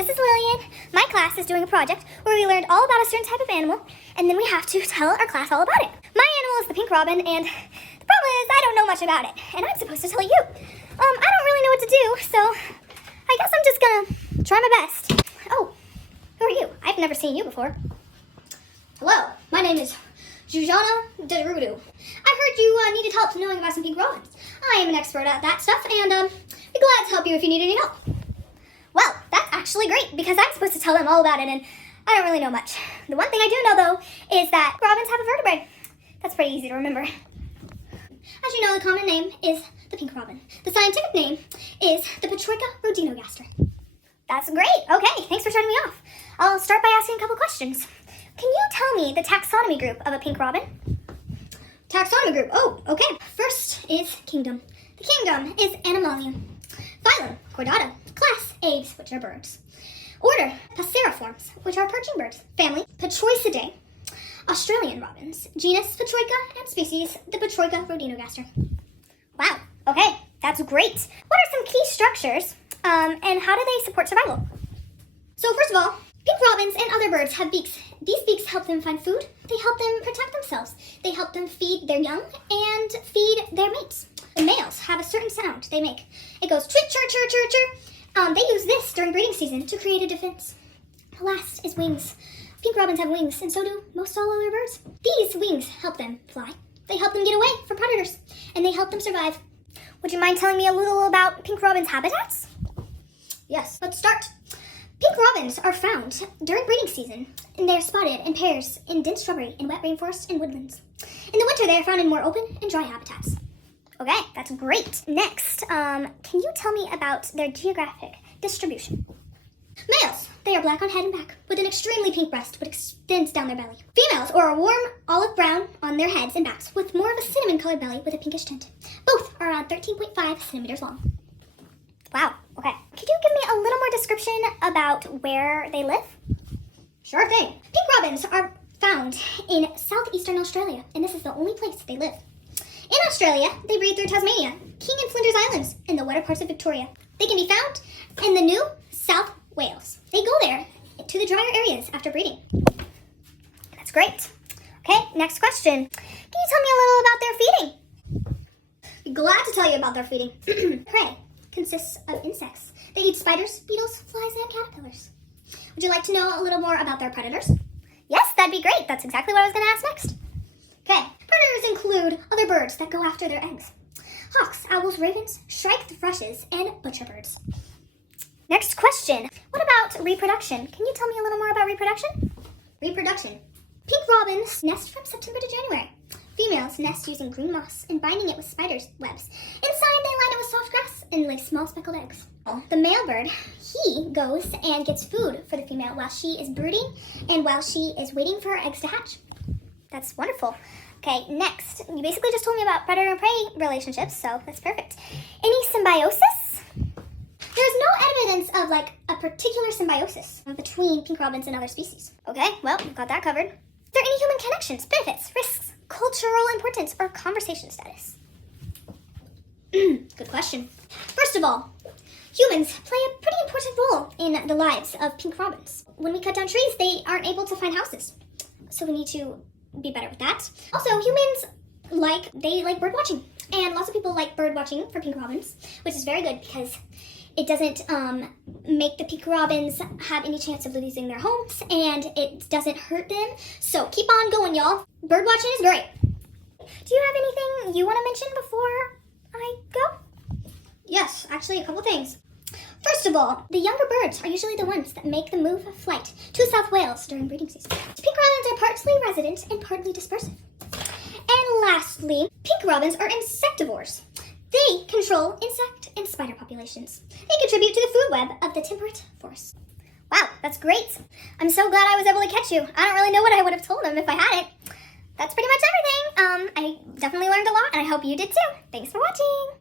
this is Lillian. My class is doing a project where we learned all about a certain type of animal, and then we have to tell our class all about it. My animal is the pink robin, and the problem is I don't know much about it, and I'm supposed to tell you. I don't really know what to do, so I guess I'm just gonna try my best. Oh, who are you? I've never seen you before. Hello, my name is Jujana Derudu. I heard you needed help knowing about some pink robins. I am an expert at that stuff, and be glad to help you if you need any help. Well, that's actually great, because I'm supposed to tell them all about it, and I don't really know much. The one thing I do know, though, is that robins have a vertebrae. That's pretty easy to remember. As you know, the common name is the pink robin. The scientific name is the Petroica rhodinogaster. That's great. Okay, thanks for starting me off. I'll start by asking a couple questions. Can you tell me the taxonomy group of a pink robin? Taxonomy group. Oh, okay. First is kingdom. The kingdom is Animalium. Phylum, Chordata. Class, apes, which are birds. Order, Passeriformes, which are perching birds. Family, Petroisidae. Australian robins. Genus, Petroica, and species, the Petroica rhodinogaster. Wow, okay, that's great. What are some key structures, and how do they support survival? So first of all, pink robins and other birds have beaks. These beaks help them find food, they help them protect themselves, they help them feed their young and feed their mates. The males have a certain sound they make. It goes chir, chir, chir, chir, chir. They use this during breeding season to create a defense. The last is wings. Pink robins have wings, and so do most all other birds. These wings help them fly. They help them get away from predators, and they help them survive. Would you mind telling me a little about pink robins' habitats? Yes, let's start. Pink robins are found during breeding season, and they are spotted in pairs in dense shrubbery in wet rainforests and woodlands. In the winter, they are found in more open and dry habitats. Okay, that's great. Next, can you tell me about their geographic distribution? Males, they are black on head and back, with an extremely pink breast which extends down their belly. Females are a warm olive brown on their heads and backs, with more of a cinnamon-colored belly with a pinkish tint. Both are around 13.5 centimeters long. Wow, okay. Could you give me a little more description about where they live? Sure thing. Pink robins are found in southeastern Australia, and this is the only place they live. In Australia, they breed through Tasmania, King and Flinders Islands, and the wetter parts of Victoria. They can be found in the New South Wales. They go there to the drier areas after breeding. That's great. Okay, next question. Can you tell me a little about their feeding? Be glad to tell you about their feeding. Prey consists of insects. They eat spiders, beetles, flies, and caterpillars. Would you like to know a little more about their predators? Yes, that'd be great. That's exactly what I was going to ask next. Okay, predators include other birds that go after their eggs. Hawks, owls, ravens, shrike thrushes, and butcherbirds. Next question. What about reproduction? Can you tell me a little more about reproduction? Reproduction. Pink robins nest from September to January. Females nest using green moss and binding it with spiders' webs. Inside, they line it with soft grass and lay small speckled eggs. The male bird, he goes and gets food for the female while she is brooding and while she is waiting for her eggs to hatch. That's wonderful. Okay, next. You basically just told me about predator and prey relationships, so that's perfect. Any symbiosis? There's no evidence of a particular symbiosis between pink robins and other species. Okay, well, we've got that covered. Are there any human connections, benefits, risks, cultural importance, or conversation status? Good question. First of all, humans play a pretty important role in the lives of pink robins. When we cut down trees, they aren't able to find houses. So we need to be better with that. Also, humans like bird watching. And lots of people like bird watching for pink robins, which is very good because it doesn't make the pink robins have any chance of losing their homes, and it doesn't hurt them. So keep on going, y'all. Bird watching is great. Do you have anything you want to mention before I go? Yes, actually a couple things. First of all, the younger birds are usually the ones that make the move of flight to South Wales during breeding season. Pink robins are partly resident and partly dispersive. And lastly, pink robins are insectivores. They control insect and spider populations. They contribute to the food web of the temperate forest. Wow, that's great. I'm so glad I was able to catch you. I don't really know what I would have told them if I hadn't. That's pretty much everything. I definitely learned a lot, and I hope you did too. Thanks for watching.